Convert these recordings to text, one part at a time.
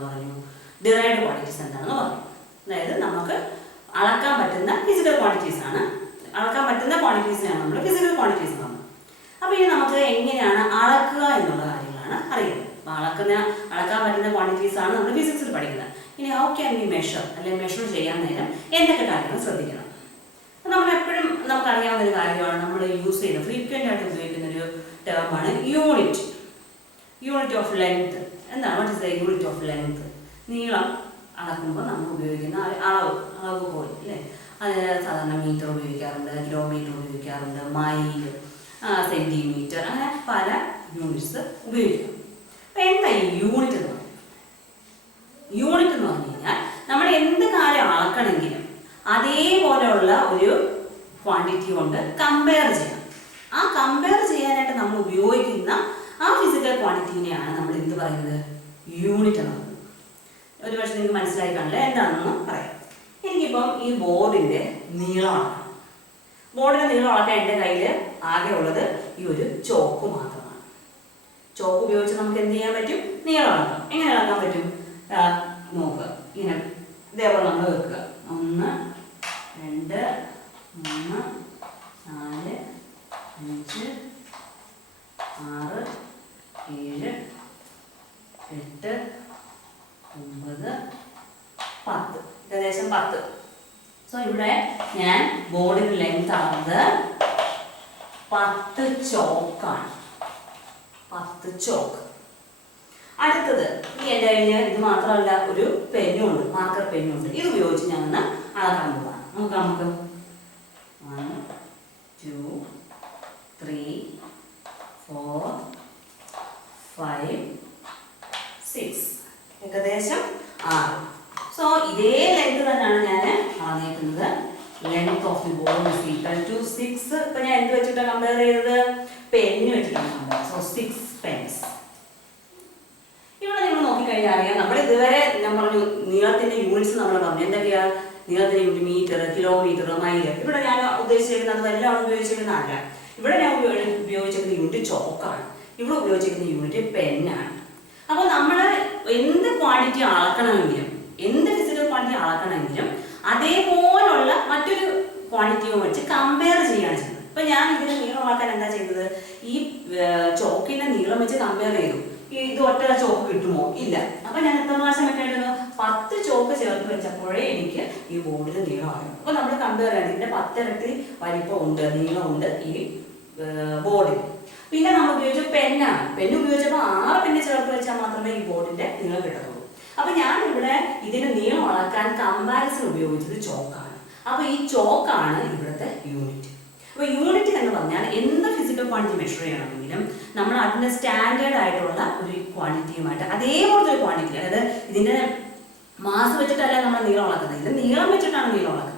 എന്താണെന്ന് പറഞ്ഞു? Derived quantities എന്താണെന്ന് പറഞ്ഞു. അതായത് നമുക്ക് അളക്കാൻ പറ്റുന്ന ഫിസിക്കൽ ക്വാണ്ടിറ്റീസ് ആണ്. അളക്കാൻ പറ്റുന്ന ക്വാണ്ടിറ്റീസിനാണ് നമ്മൾ ഫിസിക്കൽ ക്വാണ്ടിറ്റീസ് എന്ന് പറഞ്ഞത്. അപ്പോൾ ഇനി നമുക്ക് എങ്ങനെയാണ് അളക്കുക എന്നുള്ള കാര്യങ്ങളാണ് അറിയുന്നത്. അപ്പോൾ അളക്കാൻ പറ്റുന്ന ക്വാണ്ടിറ്റീസ് ആണ് നമ്മൾ ഫിസിക്സിൽ പഠിക്കുന്നത്. ഇനി ഹൗ ക്യാൻ വി മെഷർ, അല്ലെങ്കിൽ മെഷർ ചെയ്യാൻ നേരം എന്തൊക്കെ കാര്യങ്ങൾ ശ്രദ്ധിക്കണം? നമ്മളെപ്പോഴും നമുക്കറിയാവുന്ന ഒരു കാര്യമാണ്, നമ്മൾ യൂസ് ചെയ്യുന്ന ഫ്രീക്വൻ്റ് ആയിട്ട് ഉപയോഗിക്കുന്ന ഒരു ടേമാണ് യൂണിറ്റ്. യൂണിറ്റ് ഓഫ് ലെങ്ത് എന്താണ്? What is the unit of length? നീളം അളക്കുമ്പോൾ നമ്മൾ ഉപയോഗിക്കുന്ന അളവ് പോലെ അല്ലേ? അത് സാധാരണ മീറ്റർ ഉപയോഗിക്കാറുണ്ട്, കിലോമീറ്റർ ഉപയോഗിക്കാറുണ്ട്, മൈൽ, സെൻറ്റിമീറ്റർ, അങ്ങനെ പല യൂണിറ്റ്സ് ഉപയോഗിക്കും. അപ്പം എന്താ ഈ യൂണിറ്റ് എന്ന് പറയുന്നത്? യൂണിറ്റ് എന്ന് പറഞ്ഞു കഴിഞ്ഞാൽ നമ്മൾ എന്ത് കാര്യം അളക്കണമെങ്കിലും അതേപോലെയുള്ള ഒരു ക്വാണ്ടിറ്റി കൊണ്ട് കമ്പയർ ചെയ്യണം. ആ കമ്പയർ ചെയ്യാനായിട്ട് നമ്മൾ ഉപയോഗിക്കുന്ന ആ ഫിസിക്കൽ ക്വാണ്ടിറ്റീനെയാണ് നമ്മൾ എന്ത് പറയുന്നത്? യൂണിറ്റ് എന്ന് പറയുന്നത്. ഒരു പക്ഷേ നിങ്ങൾക്ക് മനസ്സിലായി കാണില്ല, എന്താണെന്ന് പറയാം. എനിക്കിപ്പം ഈ ബോർഡിൻ്റെ നീളം അളക്കണം. ബോർഡിൻ്റെ നീളം അളക്കാൻ എൻ്റെ കയ്യിൽ ആകെ ഉള്ളത് ഈ ഒരു ചോക്ക് മാത്രമാണ്. ചോക്ക് ഉപയോഗിച്ച് നമുക്ക് എന്ത് ചെയ്യാൻ പറ്റും? നീളം അളക്കാം. എങ്ങനെ അളക്കാൻ പറ്റും? നോക്കുക, ഇങ്ങനെ ഇതേപോലെ നമ്മൾ വെക്കുക. 1, 2, 3, 4, 5, 6, 7, 8, 9, 10, ഏകദേശം 10. സോ ഇവിടെ ഞാൻ ബോർഡിൻ്റെ ലെങ്ത് ആണത് 10 ചോക്കാണ്. 10 ചോക്ക്. അടുത്തത് ഈ എൻ്റെ കയ്യിൽ ഇത് മാത്രമല്ല, ഒരു പെന്നുണ്ട്, മാർക്കർ പെന്നുണ്ട്. ഇത് ഉപയോഗിച്ച് ഞാൻ ഒന്ന് അളക്കാൻ പോവാണ്. നമുക്ക് 1, 2, 3, 4, 5, 6, ഏകദേശം 6. സോ ഇതേ ലെങ്ത് തന്നെയാണ് ഞാൻ അളന്നേക്കുന്നത്. Length of the board is equal to 6. ഇപ്പം ഞാൻ എന്ത് വെച്ചിട്ടാണ് കമ്പയർ ചെയ്തത്? പെന്ന് വെച്ചിട്ടാണ് കമ്പയർ. So 6 pens. ഇവിടെ നിങ്ങൾ നോക്കിക്കഴിഞ്ഞാൽ അറിയാം, നമ്മൾ ഇതുവരെ ഞാൻ പറഞ്ഞു നീളത്തിന്റെ യൂണിറ്റ്സ് നമ്മൾ പറഞ്ഞു. എന്തൊക്കെയാ നീളത്തിന്റെ യൂണിറ്റ്? Metre, kilometre, mile. ഇവിടെ ഞാൻ ഉദ്ദേശിച്ചിരിക്കുന്നത് എല്ലാം ഉപയോഗിച്ചിരിക്കുന്നതല്ല. ഇവിടെ ഞാൻ ഉപയോഗിച്ചിരിക്കുന്ന യൂണിറ്റ് ചോക്കാണ്. ഇവിടെ ഉപയോഗിച്ചിരിക്കുന്ന യൂണിറ്റ് പെന്നാണ്. അപ്പോൾ നമ്മൾ എന്ത് ക്വാണ്ടിറ്റി അളക്കണമെങ്കിലും, എന്ത് ഫിസിക്കൽ ക്വാണ്ടിറ്റി അളക്കണമെങ്കിലും അതേപോലുള്ള മറ്റൊരു ക്വാണ്ടിറ്റിയും വെച്ച് കമ്പയർ ചെയ്യുകയാണ് ചെയ്യുന്നത്. ഇപ്പം ഞാൻ ഇതിന് നീളം അളക്കാൻ എന്താ ചെയ്തത്? ഈ ചോക്കിന്റെ നീളം വെച്ച് കമ്പയർ ചെയ്തു. ഇത് ഒറ്റ ചോക്ക് കിട്ടുമോ? ഇല്ല. അപ്പൊ ഞാൻ എത്ര പ്രാവശ്യം വെക്കേണ്ടത്? 10 ചോക്ക് ചേർത്ത് വെച്ചപ്പോഴേ എനിക്ക് ഈ ബോർഡിന് നീളം അറിയും. അപ്പൊ നമ്മൾ കമ്പയർ ചെയ്യണം. ഇതിന്റെ 10 ഇരട്ടി വലിപ്പമുണ്ട്, നീളമുണ്ട് ഈ ബോർഡിൽ. പിന്നെ നമ്മൾ ഉപയോഗിച്ച പെന്നാണ്. പെന്ന് ഉപയോഗിച്ചപ്പോൾ 6 പെന്ന് ചേർത്ത് വെച്ചാൽ മാത്രമേ ഈ ബോർഡിന്റെ നീളം കിട്ടത്തുള്ളൂ. അപ്പൊ ഞാൻ ഇവിടെ ഇതിന് നീളം അളക്കാൻ കമ്പാരിസൺ ഉപയോഗിച്ചത് ചോക്കാണ്. അപ്പൊ ഈ ചോക്കാണ് ഇവിടുത്തെ യൂണിറ്റ്. അപ്പൊ യൂണിറ്റ് എന്ന് പറഞ്ഞാൽ എന്ത് ഫിസിക്കൽ ക്വാണ്ടിറ്റി മെഷർ ചെയ്യണമെങ്കിലും നമ്മൾ അതിന്റെ സ്റ്റാൻഡേർഡ് ആയിട്ടുള്ള ഒരു ക്വാണ്ടിറ്റിയുമായിട്ട് അതേപോലത്തെ ഒരു ക്വാണ്ടിറ്റി, അതായത് ഇതിന്റെ മാസ് വെച്ചിട്ടല്ല നമ്മൾ നീളം അളക്കുന്നത്, ഇത് നീളം വെച്ചിട്ടാണ് നീളം അളക്കുന്നത്.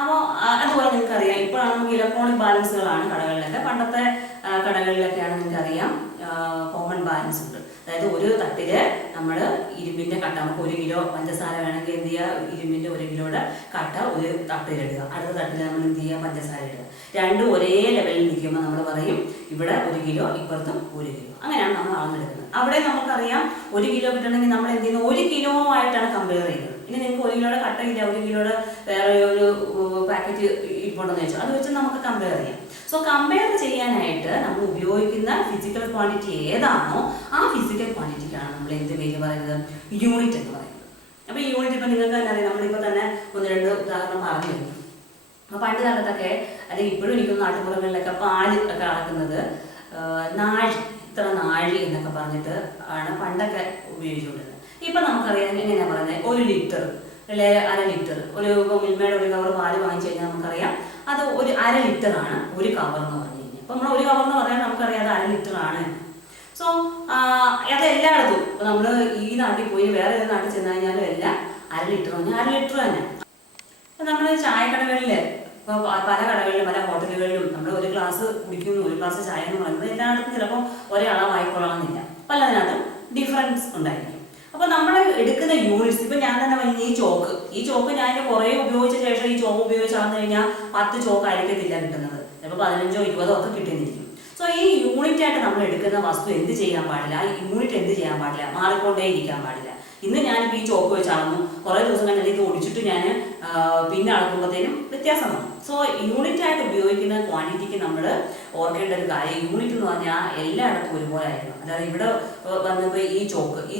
അപ്പോൾ അതുപോലെ നിങ്ങൾക്കറിയാം, ഇപ്പോഴാണ് നമുക്ക് ഇലക്ട്രോണിക് ബാലൻസുകളാണ് കടകളിലൊക്കെ. പണ്ടത്തെ കടകളിലൊക്കെയാണ് നിങ്ങൾക്കറിയാം കോമൺ ബാലൻസ് ഉണ്ട്. അതായത് ഒരു തട്ടില് നമ്മൾ ഇരുമ്പിന്റെ കട്ട, നമുക്ക് 1 കിലോ പഞ്ചസാര വേണമെങ്കിൽ എന്ത് ചെയ്യുക? ഇരുമ്പിന്റെ 1 കിലോയുടെ കട്ട ഒരു തട്ടിലിടുക. അടുത്ത തട്ടിൽ നമ്മൾ എന്ത് ചെയ്യുക? പഞ്ചസാര ഇടുക. രണ്ടും ഒരേ ലെവലിൽ നിൽക്കുമ്പോൾ നമ്മൾ പറയും ഇവിടെ 1 കിലോ, ഇപ്പുറത്തും 1 കിലോ. അങ്ങനെയാണ് നമ്മൾ അളന്നെടുക്കുന്നത്. അവിടെ നമുക്കറിയാം 1 കിലോ കിട്ടണമെങ്കിൽ നമ്മൾ എന്ത് ചെയ്യുന്നു? 1 കിലോ ആയിട്ടാണ് കമ്പയർ ചെയ്യുന്നത്. ഇനി നിങ്ങൾക്ക് 1 കിലോയുടെ കട്ട ഇല്ല, 1 കിലോയുടെ വേറെ ഒരു പാക്കറ്റ് ഇപ്പോണ്ടെന്ന് വെച്ചാൽ അത് വെച്ച് നമുക്ക് കമ്പയർ ചെയ്യാം. സോ കമ്പയർ ചെയ്യാനായിട്ട് നമ്മൾ ഉപയോഗിക്കുന്ന ഫിസിക്കൽ ക്വാണ്ടിറ്റി ഏതാണോ ആ ഫിസിക്കൽ ക്വാണ്ടിറ്റിക്കാണ് നമ്മൾ എന്ത് പേര് പറയുന്നത്? യൂണിറ്റ് എന്ന് പറയുന്നത്. അപ്പോൾ ഈ യൂണിറ്റ് ഇപ്പം നിങ്ങൾക്ക് തന്നെ അറിയാം, നമ്മളിപ്പോൾ തന്നെ 1-2 ഉദാഹരണം പറഞ്ഞു കഴിഞ്ഞു. അപ്പോൾ പണ്ട് കാലത്തൊക്കെ, അല്ലെങ്കിൽ ഇപ്പോഴും എനിക്കൊന്ന് നാട്ടുപുറങ്ങളിലൊക്കെ പാല് ഒക്കെ അളക്കുന്നത് നാഴി, ഇത്ര നാഴി എന്നൊക്കെ പറഞ്ഞിട്ട് ആണ് പണ്ടൊക്കെ ഉപയോഗിച്ചുകൊണ്ടിരുന്നത്. ഇപ്പം നമുക്കറിയാം എങ്ങനെയാണ് പറയുന്നത്? 1 ലിറ്റർ അല്ലെ 1/2 ലിറ്റർ. ഒരു മിൽമയുടെ ഒരു കവർ പാല് വാങ്ങിച്ചു കഴിഞ്ഞാൽ നമുക്കറിയാം അത് ഒരു 1/2 ലിറ്ററാണ് ഒരു കവർ എന്ന് പറഞ്ഞു കഴിഞ്ഞാൽ. അപ്പം നമ്മൾ ഒരു കവർ എന്ന് പറഞ്ഞാൽ നമുക്കറിയാം അത് 1/2 ലിറ്ററാണ്. സോ അത് എല്ലായിടത്തും ഇപ്പം നമ്മൾ ഈ നാട്ടിൽ പോയി വേറെ ഏത് നാട്ടിൽ ചെന്ന് കഴിഞ്ഞാലും എല്ലാം 1/2 ലിറ്റർ പറഞ്ഞാൽ 1/2 ലിറ്റർ തന്നെ. അപ്പം നമ്മൾ ചായക്കടകളിൽ, ഇപ്പോൾ പല കടകളിലും പല ഹോട്ടലുകളിലും നമ്മൾ ഒരു ഗ്ലാസ് കുടിക്കുന്നു, ഒരു ഗ്ലാസ് ചായ എന്ന് പറയുന്നത് എല്ലായിടത്തും ചിലപ്പോൾ ഒരേ അളവായിക്കൊള്ളണമെന്നില്ല. പലതിനകത്തും ഡിഫറൻസ് ഉണ്ടായിരിക്കും. അപ്പോൾ നമ്മൾ എടുക്കുന്ന യൂണിറ്റ്സ്, ഇപ്പം ഞാൻ തന്നെ പറഞ്ഞ ഈ ചോക്ക് ഞാൻ കുറേ ഉപയോഗിച്ച ശേഷം ഈ ചോക്ക് ഉപയോഗിച്ച് അളന്നു കഴിഞ്ഞാൽ 10 ചോക്ക് ആയിരിക്കത്തില്ല കിട്ടുന്നത്, ചിലപ്പോൾ 15-20 ഒക്കെ കിട്ടുന്നിരിക്കും. സോ ഈ യൂണിറ്റ് ആയിട്ട് നമ്മൾ എടുക്കുന്ന വസ്തു എന്ത് ചെയ്യാൻ പാടില്ല, ഈ യൂണിറ്റ് എന്ത് ചെയ്യാൻ പാടില്ല? മാറിക്കൊണ്ടേ ഇരിക്കാൻ പാടില്ല. ഇന്ന് ഞാനിപ്പോൾ ഈ ചോക്ക് വെച്ച് അളന്നു, കുറേ ദിവസം കഴിഞ്ഞാൽ ഇത് ഒടിച്ചിട്ട് ഞാൻ പിന്നെ അളക്കുമ്പോഴത്തേനും വ്യത്യാസം വന്നു. സോ യൂണിറ്റ് ആയിട്ട് ഉപയോഗിക്കുന്ന ക്വാണ്ടിറ്റിക്ക് നമ്മൾ ഓർക്കേണ്ട ഒരു കാര്യം, യൂണിറ്റ് എന്ന് പറഞ്ഞാൽ എല്ലായിടത്തും ഒരുപോലെ ആയിരിക്കണം. അതായത് ഇവിടെ വന്നപ്പോൾ ഈ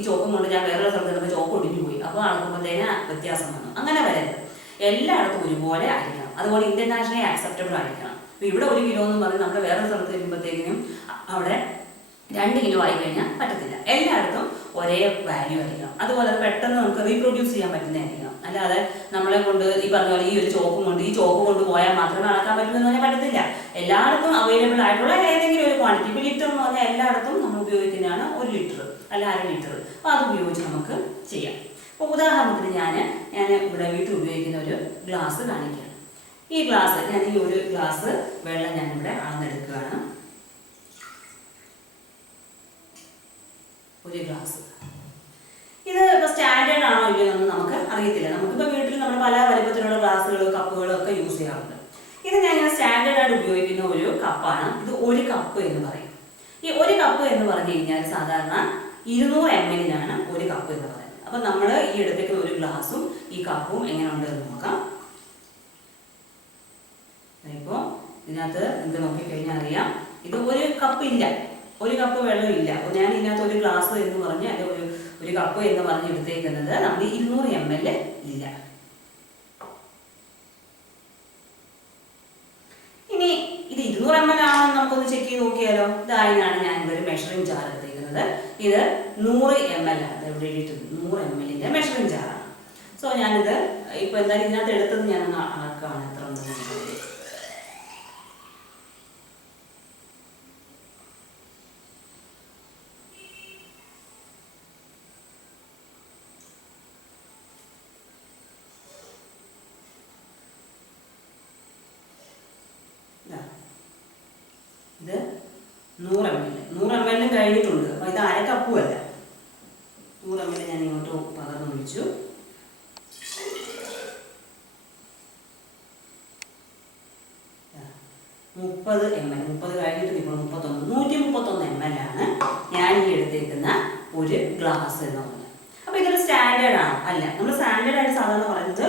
ചോക്കും കൊണ്ട് ഞാൻ വേറെ സ്ഥലത്ത് നിന്നപ്പോൾ ചോക്ക് ഒടിഞ്ഞു പോയി, അപ്പോൾ അളക്കുമ്പോഴത്തേന് വ്യത്യാസം വന്നു. അങ്ങനെ വരരുത്, എല്ലായിടത്തും ഒരുപോലെ ആയിരിക്കണം. അതുപോലെ ഇന്റർനാഷണലി ആക്സെപ്റ്റബിൾ ആയിരിക്കണം. ഇപ്പോൾ ഇവിടെ 1 കിലോ എന്ന് പറഞ്ഞ് നമ്മൾ വേറെ സ്ഥലത്ത് വരുമ്പോഴത്തേക്കിനും അവിടെ 2 കിലോ ആയി കഴിഞ്ഞാൽ പറ്റത്തില്ല. എല്ലായിടത്തും ഒരേ വാല്യൂ ആയിരിക്കണം. അതുപോലെ പെട്ടെന്ന് നമുക്ക് റീപ്രൊഡ്യൂസ് ചെയ്യാൻ പറ്റുന്നതായിരിക്കണം. അല്ലാതെ നമ്മളെ കൊണ്ട് ഈ പറഞ്ഞ പോലെ ഈ ചോക്ക് കൊണ്ട് പോയാൽ മാത്രമേ അളക്കാൻ പറ്റൂ എന്ന് പറഞ്ഞാൽ പറ്റത്തില്ല. എല്ലായിടത്തും അവൈലബിൾ ആയിട്ടുള്ള ഏതെങ്കിലും ഒരു ക്വാണ്ടിറ്റി. ഇപ്പോൾ ലിറ്റർ എന്ന് പറഞ്ഞാൽ എല്ലായിടത്തും നമ്മൾ ഉപയോഗിക്കുന്നതാണ് 1 ലിറ്റർ അല്ല 1/2 ലിറ്റർ. അപ്പോൾ അത് ഉപയോഗിച്ച് നമുക്ക് ചെയ്യാം. അപ്പോൾ ഉദാഹരണത്തിന് ഞാൻ ഇവിടെ വീട്ടിൽ ഉപയോഗിക്കുന്ന ഒരു ഗ്ലാസ് കാണിക്കുകയാണ്. ഈ ഗ്ലാസ് ഞാൻ ഈ ഒരു ഗ്ലാസ് വെള്ളം ഞാനിവിടെ അളന്നെടുക്കുകയാണ്. ഒരു ഗ്ലാസ് ഇത് ഇപ്പോൾ സ്റ്റാൻഡേർഡ് ആണോ ഇല്ലയോ എന്നൊന്നും നമുക്ക് അറിയത്തില്ല. നമുക്കിപ്പോൾ വീട്ടിൽ നമ്മൾ പല വലുപ്പത്തിലുള്ള ഗ്ലാസ്സുകളും കപ്പുകളും ഒക്കെ യൂസ് ചെയ്യാറുണ്ട്. ഇത് ഞാൻ സ്റ്റാൻഡേർഡ് ആയിട്ട് ഉപയോഗിക്കുന്ന ഒരു കപ്പാണ്. ഇത് 1 കപ്പ് എന്ന് പറയും. ഈ 1 കപ്പ് എന്ന് പറഞ്ഞു കഴിഞ്ഞാൽ സാധാരണ 200 ml 1 കപ്പ് എന്ന് പറയുന്നത്. അപ്പം നമ്മൾ ഈ എടുത്തേക്കുന്ന ഒരു ഗ്ലാസും ഈ കപ്പും എങ്ങനെയുണ്ട് എന്ന് നോക്കാം. ഇപ്പോൾ ഇതിനകത്ത് നിങ്ങൾക്ക് നോക്കിക്കഴിഞ്ഞാൽ അറിയാം, ഇത് 1 കപ്പ് ഇല്ല, 1 കപ്പ് വെള്ളം ഇല്ല. അപ്പോൾ ഞാൻ ഇതിനകത്ത് ഒരു ഗ്ലാസ് എന്ന് പറഞ്ഞ് അതിൻ്റെ ഒരു കപ്പ് എന്ന് പറഞ്ഞ് എടുത്തേക്കുന്നത് നമ്മൾ 200 ml ഇല്ല. ഇനി ഇത് 200 ml ആണെന്ന് നമുക്കൊന്ന് ചെക്ക് ചെയ്ത് നോക്കിയാലോ. ഇതായതാണ് ഞാൻ ഇവിടെ ഒരു മെഷറിംഗ് ജാർ എടുത്തേക്കുന്നത്. ഇത് 100 ml ആണ്. ഇവിടെ എഴുതിയിട്ടുണ്ട് 100 ml മെഷറിംഗ് ജാറാണ്. സോ ഞാനിത് ഇപ്പോൾ എന്തായാലും ഇതിനകത്ത് എടുത്തത് ഞാനൊന്ന് അളക്കാണ് എത്ര ഉണ്ടെന്ന്. ഇത് 100 ml കഴിഞ്ഞിട്ടുണ്ട്. അപ്പോൾ ഇത് 1/2 കപ്പും അല്ല. 100 ml ഞാൻ ഇങ്ങോട്ട് പകർന്ന് ഒഴിച്ചു. മുപ്പത് കഴിഞ്ഞിട്ട് ഇപ്പോൾ 131 ml ആണ് ഞാൻ ഈ എടുത്തേക്കുന്ന ഒരു ഗ്ലാസ് എന്ന് പറഞ്ഞത്. അപ്പോൾ ഇതൊരു സ്റ്റാൻഡേർഡ് ആണ് അല്ല. നമ്മൾ സ്റ്റാൻഡേർഡ് ആയിട്ട് സാധാരണ പറയുന്നത്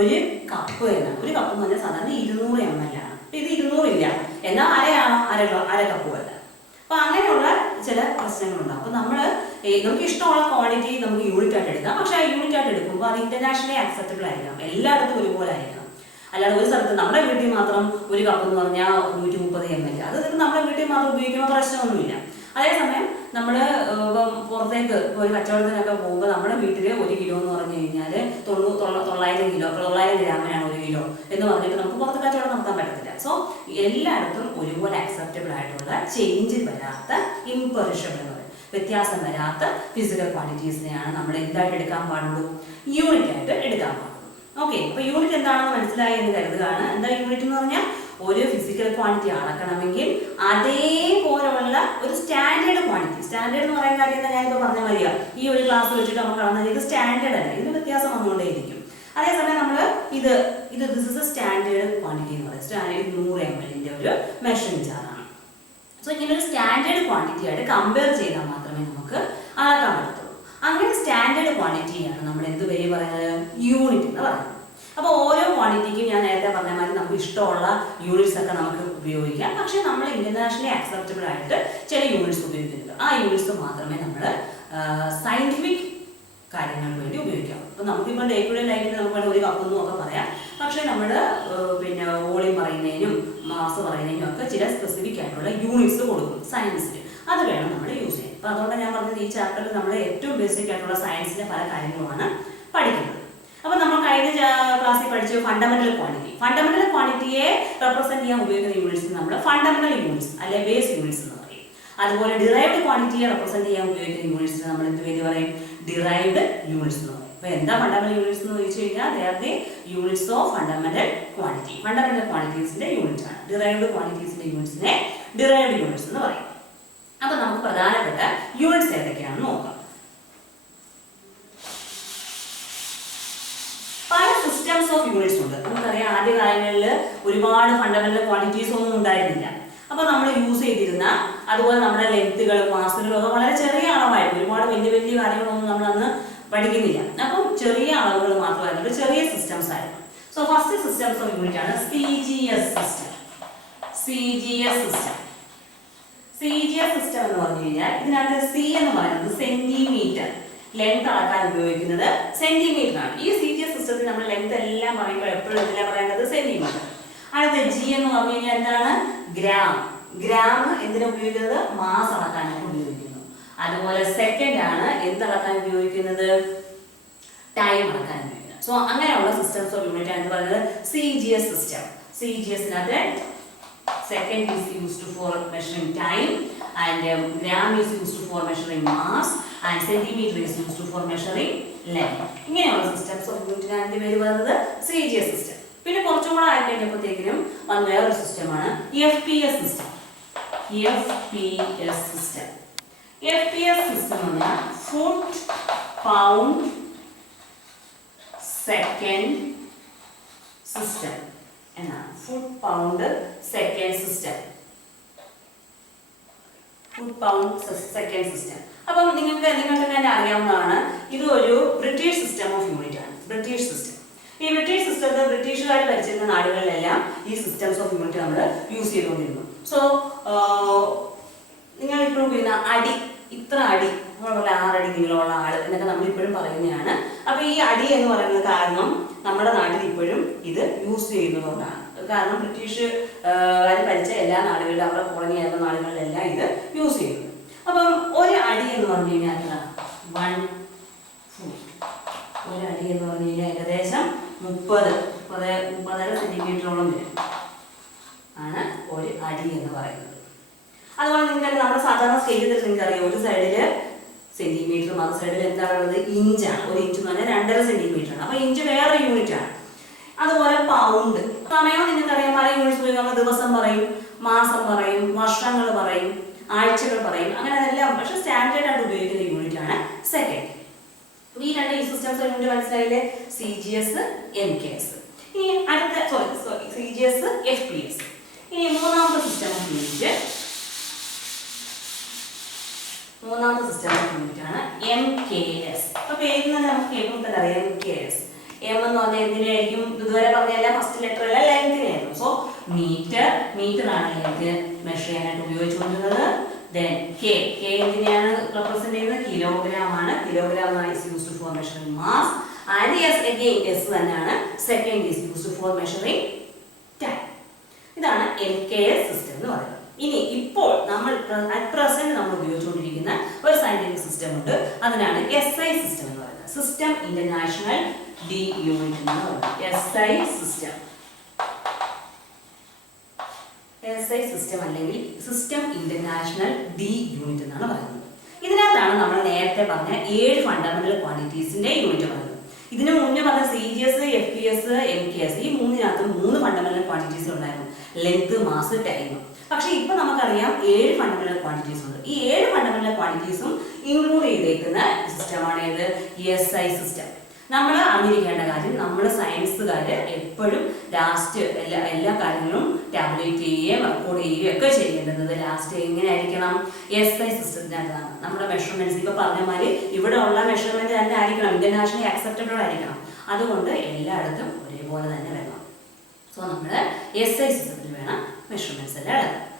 1 കപ്പ് എന്നാണ്. 1 കപ്പ് എന്ന് പറഞ്ഞാൽ സാധാരണ 200 ml ആണ്. ഇത് 200 ഇല്ല, എന്നാൽ 1/2 കപ്പും അല്ല. അപ്പോൾ അങ്ങനെയുള്ള ചില പ്രശ്നങ്ങളുണ്ട്. അപ്പോൾ നമുക്ക് ഇഷ്ടമുള്ള ക്വാണ്ടിറ്റി നമുക്ക് യൂണിറ്റ് ആയിട്ട് എടുക്കാം. പക്ഷേ ആ യൂണിറ്റ് ആയിട്ട് എടുക്കുമ്പോൾ അത് ഇന്റർനാഷണലി ആക്സെപ്റ്റബിൾ ആയിരിക്കണം, എല്ലായിടത്തും ഒരുപോലെ ആയിരിക്കണം. അല്ലാതെ ഒരു സ്ഥലത്ത് നമ്മുടെ വീട്ടിൽ മാത്രം 1 കപ്പ് എന്ന് പറഞ്ഞാൽ 130 ml, അത് നമ്മുടെ വീട്ടിൽ മാത്രം ഉപയോഗിക്കുമ്പോൾ പ്രശ്നമൊന്നുമില്ല. അതേസമയം നമ്മൾ പുറത്തേക്ക് ഒരു കച്ചവടത്തിനൊക്കെ പോകുമ്പോൾ നമ്മുടെ വീട്ടിൽ 1 കിലോ എന്ന് പറഞ്ഞു കഴിഞ്ഞാൽ 900 ഗ്രാമിനാണ് 1 കിലോ എന്ന് പറഞ്ഞിട്ട് നമുക്ക് പുറത്ത് കച്ചവടം നടത്താൻ പറ്റത്തില്ല. സോ എല്ലായിടത്തും ഒരുപോലെ അക്സെപ്റ്റബിൾ ആയിട്ടുള്ള ചേഞ്ച് വരാത്ത ഇംപെറിഷബിൾ, വ്യത്യാസം വരാത്ത ഫിസിക്കൽ ക്വാണ്ടിറ്റീസിനെയാണ് നമ്മൾ എന്തായിട്ട് എടുക്കാൻ പാടുള്ളൂ, യൂണിറ്റ് ആയിട്ട് എടുക്കാൻ പാടുള്ളൂ. ഓക്കെ, അപ്പോൾ യൂണിറ്റ് എന്താണെന്ന് മനസ്സിലായി എന്ന് കരുതുകയാണ്. എന്താ യൂണിറ്റ് എന്ന് പറഞ്ഞാൽ ഒരു ഫിസിക്കൽ ക്വാണ്ടിറ്റി അളക്കണമെങ്കിൽ അതേപോലുള്ള ഒരു സ്റ്റാൻഡേർഡ് ക്വാണ്ടിറ്റി. സ്റ്റാൻഡേർഡ് എന്ന് പറയുന്ന കാര്യം എന്താ ഞാനിപ്പോൾ പറഞ്ഞ മതിയാ. ഈ ഒരു ഗ്ലാസ് വെച്ചിട്ട് നമുക്ക് അളന്നാൽ ഇത് സ്റ്റാൻഡേർഡ് അല്ല, ഇതിന് വ്യത്യാസം വന്നുകൊണ്ടേയിരിക്കും. അതേസമയം നമ്മൾ ഇത് this is A standard quantity എന്ന് പറയുന്നത്. സ്റ്റാൻഡേർഡ് 100 ml ഒരു മെഷറിംഗ് ജാറാണ്. സോ ഇങ്ങനെ ഒരു സ്റ്റാൻഡേർഡ് ക്വാണ്ടിറ്റി ആയിട്ട് കമ്പയർ ചെയ്താൽ മാത്രമേ നമുക്ക് അളക്കാൻ പറ്റത്തുള്ളൂ. അങ്ങനെ സ്റ്റാൻഡേർഡ് ക്വാണ്ടിറ്റിയാണ് നമ്മൾ എന്ത് പേര് പറയുന്നത്, യൂണിറ്റ് എന്ന് പറയുന്നത്. അപ്പോൾ ഓരോ ക്വാണ്ടിറ്റിക്കും ഞാൻ നേരത്തെ പറഞ്ഞ മാതിരി നമുക്ക് ഇഷ്ടമുള്ള യൂണിറ്റ്സ് ഒക്കെ നമുക്ക് ഉപയോഗിക്കാം. പക്ഷേ നമ്മൾ ഇന്റർനാഷണലി ആക്സെപ്റ്റബിൾ ആയിട്ട് ചില യൂണിറ്റ്സ് ഉപയോഗിക്കുന്നുണ്ട്. ആ യൂണിറ്റ്സ് മാത്രമേ നമ്മൾ സയന്റിഫിക് കാര്യങ്ങൾക്ക് വേണ്ടി ഉപയോഗിക്കാം. അപ്പോൾ നമുക്കിപ്പോൾ ഡേ ടു ഡേ ലൈഫിൽ നമുക്ക് വേണ്ട 1 കപ്പ് എന്നൊക്കെ പറയാം. പക്ഷേ നമ്മൾ പിന്നെ വോളിയം പറയുന്നതിനും മാസ് പറയുന്നതിനും ഒക്കെ ചില സ്പെസിഫിക് ആയിട്ടുള്ള യൂണിറ്റ്സ് കൊടുക്കും സയൻസിൽ. അത് വേണം നമ്മൾ യൂസ് ചെയ്യാൻ. അപ്പോൾ അതുകൊണ്ട് ഞാൻ പറഞ്ഞത് ഈ ചാപ്റ്ററിൽ നമ്മൾ ഏറ്റവും ബേസിക് ആയിട്ടുള്ള സയൻസിലെ പല കാര്യങ്ങളുമാണ് പഠിക്കുന്നത്. അപ്പോൾ നമ്മൾ കഴിഞ്ഞ ക്ലാസ്സിൽ പഠിച്ച ഫണ്ടമെന്റൽ ക്വാണ്ടിറ്റിയെ റെപ്രസെന്റ് ചെയ്യാൻ ഉപയോഗിക്കുന്ന യൂണിറ്റ്സ് നമ്മൾ ഫണ്ടമെന്റൽ യൂണിറ്റ്സ് അല്ലെ ബേസ് യൂണിറ്റ്സ് എന്ന് പറയും. അതുപോലെ ഡിറൈവ്ഡ് ക്വാണ്ടിറ്റിയെ റെപ്രസെന്റ് ചെയ്യാൻ ഉപയോഗിക്കുന്ന യൂണിറ്റ്സ് നമ്മൾ എന്ത് പേര് പറയും, ഡിറൈവ്ഡ് യൂണിറ്റ്സ് എന്ന് പറയും. അപ്പോൾ എന്താ ഫണ്ടമെന്റൽ യൂണിറ്റ്സ് എന്ന് ചോദിച്ചു കഴിഞ്ഞാൽ they are the units of fundamental quantity. Fundamental ക്വാണ്ടിറ്റീസിന്റെ യൂണിറ്റ്സ് ആണ്. ഡിറൈവ്ഡ് ക്വാണ്ടിറ്റീസിന്റെ യൂണിറ്റ്സിനെ ഡിറൈവ്ഡ് യൂണിറ്റ്സ് എന്ന് പറയും. അപ്പോൾ നമുക്ക് പ്രധാനപ്പെട്ട യൂണിറ്റ്സ് ഏതൊക്കെയാണെന്ന് നോക്കാം. പല സിസ്റ്റംസ് ഓഫ് യൂണിറ്റ്സ് ഉണ്ട്. നമുക്കറിയാം ആദ്യകാലങ്ങളിൽ ഒരുപാട് ഫണ്ടമെന്റൽ ക്വാണ്ടിറ്റീസ് ഒന്നും ഉണ്ടായിരുന്നില്ല. അപ്പോൾ നമ്മൾ യൂസ് ചെയ്തിരുന്ന അതുപോലെ നമ്മുടെ ലെങ്ത്തുകളും മാസുകളും ഒക്കെ വളരെ ചെറിയ അളവായിരുന്നു. ഒരുപാട് വലിയ കാര്യങ്ങളൊന്നും നമ്മൾ അന്ന് പഠിക്കുന്നില്ല. അപ്പം ചെറിയ അളവുകൾ മാത്രമായിരുന്നു, ചെറിയ സിസ്റ്റംസ് ആയിരുന്നു. So first systems of unit ആണ് CGS സിസ്റ്റം. CGS സിസ്റ്റം എന്ന് പറഞ്ഞു കഴിഞ്ഞാൽ ഇതിനകത്ത് C എന്ന് പറയുന്നത് സെന്റിമീറ്റർ, ലെങ്ത് അളക്കാൻ ഉപയോഗിക്കുന്നത് സെന്റിമീറ്റർ ആണ്. ഈ CGS സിസ്റ്റത്തിൽ നമ്മൾ ലെങ്ത് എല്ലാം പറയുമ്പോൾ എപ്പോഴും എന്തിനാ പറയേണ്ടത്? സെന്റിമീറ്റർ. അടുത്ത G എന്ന് പറഞ്ഞു കഴിഞ്ഞാൽ എന്താണ്? ഗ്രാം. ഗ്രാം എന്തിനാ ഉപയോഗിക്കുന്നത്? മാസ് അളക്കാനാണ് ഉപയോഗിക്കുന്നു. അതുപോലെ സെക്കൻഡ് ആണ് എന്തളക്കാൻ ഉപയോഗിക്കുന്നത്? ടൈം അളക്കാൻ ഉപയോഗിക്കുന്നത്. സോ അങ്ങനെയുള്ള സിസ്റ്റംസ് ഓഫ് യൂണിറ്റ് എന്ന് പറയുന്നത് CGS സിസ്റ്റം. CGSനകത്ത് second is used for measuring time, and gram is used for measuring mass, and centimeter is used for measuring length. ഇങ്ങനെയുള്ള സിസ്റ്റംസ് ഓഫ് യൂണിറ്റിനാണ് എന്ത് പേര് പറയുന്നത്? CGS system. പിന്നെ കുറച്ചും കൂടെ ആയി കഴിഞ്ഞപ്പോഴത്തേക്കിനും വന്ന വേറൊരു സിസ്റ്റമാണ് FPS system. FPS system. FPS system എന്ന് പറഞ്ഞാൽ ഫുട്ട് പൗണ്ട് സെക്കൻഡ് സിസ്റ്റം എന്നാണ്. Foot pound second system. Foot pound second system. അപ്പം നിങ്ങൾക്ക് തന്നെ അറിയാവുന്നതാണ്, ഇത് ഒരു ബ്രിട്ടീഷ് സിസ്റ്റം ഓഫ് യൂണിറ്റ് ആണ്. British system. ഈ ബ്രിട്ടീഷ് സിസ്റ്റത്തിൽ ബ്രിട്ടീഷുകാർ ഭരിച്ചിരുന്ന നാടുകളിലെല്ലാം ഈ സിസ്റ്റംസ് ഓഫ് യൂണിറ്റ് നമ്മൾ യൂസ് ചെയ്തുകൊണ്ടിരുന്നു. സോ നിങ്ങൾ ഇപ്പോഴും പിന്നെ അടി, ഇത്ര അടി, നമ്മളെ 6 അടി നീളമുള്ള ആൾ എന്നൊക്കെ നമ്മൾ ഇപ്പോഴും പറയുന്നതാണ്. അപ്പൊ ഈ അടി എന്ന് പറയുന്നത് കാരണം നമ്മുടെ നാട്ടിൽ ഇപ്പോഴും ഇത് യൂസ് ചെയ്യുന്നതുകൊണ്ടാണ്. കാരണം ബ്രിട്ടീഷുകാർ ഭരിച്ച എല്ലാ നാടുകളിലും, അവരുടെ കോളനി ആയിരുന്ന നാടുകളിലെല്ലാം ഇത് യൂസ് ചെയ്യുന്നത്. അപ്പം ഒരു അടി എന്ന് പറഞ്ഞു കഴിഞ്ഞാൽ 1 foot. ഒരു അടി എന്ന് പറഞ്ഞു കഴിഞ്ഞാൽ ഏകദേശം 30-30.5 സെന്റിമീറ്ററോളം വരും ആണ് ഒരു അടി എന്ന് പറയുന്നത്. അതുപോലെ നിങ്ങൾക്ക് നമ്മുടെ സാധാരണ സ്കെയിലിൽ നിങ്ങൾക്ക് അറിയാം, ഒരു സൈഡില് സെന്റിമീറ്റർ, മറു സൈഡിൽ എന്താണുള്ളത്? ഇഞ്ചാണ്. ഒരു ഇഞ്ച് എന്ന് പറഞ്ഞാൽ 2.5 സെന്റിമീറ്റർ ആണ്. അപ്പൊ ഇഞ്ച് വേറെ യൂണിറ്റ് ആണ്. അതുപോലെ പൗണ്ട്. സമയം നിങ്ങൾക്കറിയാം, പല യൂണിറ്റ്സ് ഉപയോഗിക്കുമ്പോൾ ദിവസം പറയും, മാസം പറയും, വർഷങ്ങൾ പറയും, ആഴ്ചകൾ പറയും, അങ്ങനെ എല്ലാം. പക്ഷെ സ്റ്റാൻഡേർഡ് ആയിട്ട് ഉപയോഗിക്കുന്ന യൂണിറ്റ് ആണ് സെക്കൻഡ്. ഈ രണ്ട് സിസ്റ്റംസ് യൂണിറ്റ് മനസ്സിലായില്ലേ? CGS, MKS. ഇനി അടുത്ത CGS, FPS. ഇനി മൂന്നാമത്തെ സിസ്റ്റം ഓഫ് യൂണിറ്റ് ആണ് MKS. അപ്പൊ പേരിൽ തന്നെ നമുക്ക് കേൾക്കുമ്പോൾ തന്നെ അറിയാം MKS. M എന്ന് പറഞ്ഞാൽ എന്തിനായിരിക്കും? ഇതുവരെ പറഞ്ഞല്ല, ഫസ്റ്റ് ലെറ്റർ അല്ല, ലെങ്തിനായിരുന്നു. സോ മീറ്റർ ആണ് ലെങ്ത് മെഷർ ചെയ്യാനായിട്ട് ഉപയോഗിച്ചുകൊണ്ടിരുന്നത്. Then K എന്തിനെയാണ് റെപ്രസെന്റ് ചെയ്യുന്നത്? കിലോഗ്രാം ആണ്. Kilogram is used for measuring mass, and S again S തന്നെയാണ്. Second is used for measuring time. ഇതാണ് MKS സിസ്റ്റം എന്ന് പറയുന്നത്. ഇനി ഇപ്പോൾ നമ്മൾ അറ്റ് പ്രസന്റ് നമ്മൾ ഉപയോഗിച്ചുകൊണ്ടിരിക്കുന്ന ഒരു സയന്റിഫിക് സിസ്റ്റം ഉണ്ട്, അതിനാണ് SI സിസ്റ്റം എന്ന് പറയുന്നത്. സിസ്റ്റം ഇന്റർനാഷണൽ ഡി യൂണിറ്റ് എന്ന് പറയുന്നത് SI സിസ്റ്റം. SI സിസ്റ്റം അല്ലെങ്കിൽ സിസ്റ്റം ഇന്റർനാഷണൽ ഡി യൂണിറ്റ് എന്നാണ് പറയുന്നത്. ഇതിനകത്താണ് നമ്മൾ നേരത്തെ പറഞ്ഞ 7 ഫണ്ടമെന്റൽ ക്വാണ്ടിറ്റീസിന്റെ യൂണിറ്റ് പറയുന്നത്. ഇതിനു മുന്നേ പറഞ്ഞ CGS, FPS, MKS, ഈ മൂന്നിനകത്തും 3 ഫണ്ടമെന്റൽ ക്വാണ്ടിറ്റീസ് ഉണ്ടായിരുന്നു: ലെങ്ത്, മാസ്, ടൈം. പക്ഷെ ഇപ്പൊ നമുക്കറിയാം 7 ഫണ്ടമെന്റൽ ക്വാണ്ടിറ്റീസ് ഉണ്ട്. ഈ 7 ഫണ്ടമെന്റൽ ക്വാണ്ടിറ്റീസും ഇൻക്ലൂഡ് ചെയ്തേക്കുന്ന സിസ്റ്റമാണ് ഏത്? SI system. നമ്മൾ അറിഞ്ഞിരിക്കേണ്ട കാര്യം, നമ്മൾ സയൻസുകാര് എപ്പോഴും ലാസ്റ്റ് എല്ലാ കാര്യങ്ങളും ടാബ്ലേറ്റ് ചെയ്യുകയും റെക്കോർഡ് ചെയ്യുകയും ഒക്കെ ചെയ്യേണ്ടുന്നത് ലാസ്റ്റ് എങ്ങനെയായിരിക്കണം? SI സിസ്റ്റത്തിനകത്താണ്. നമ്മുടെ മെഷർമെന്റ്സ് ഇപ്പൊ പറഞ്ഞ മാതിരി ഇവിടെ ഉള്ള മെഷർമെന്റ് തന്നെ ആയിരിക്കണം, ഇന്റർനാഷണലി അക്സെപ്റ്റബിൾ ആയിരിക്കണം. അതുകൊണ്ട് എല്ലായിടത്തും ഒരേപോലെ തന്നെ വരണം. സോ നമ്മൾ SI സിസ്റ്റത്തിൽ വേണം മെഷർമെന്റ്സ് എല്ലാം എടുക്കാം.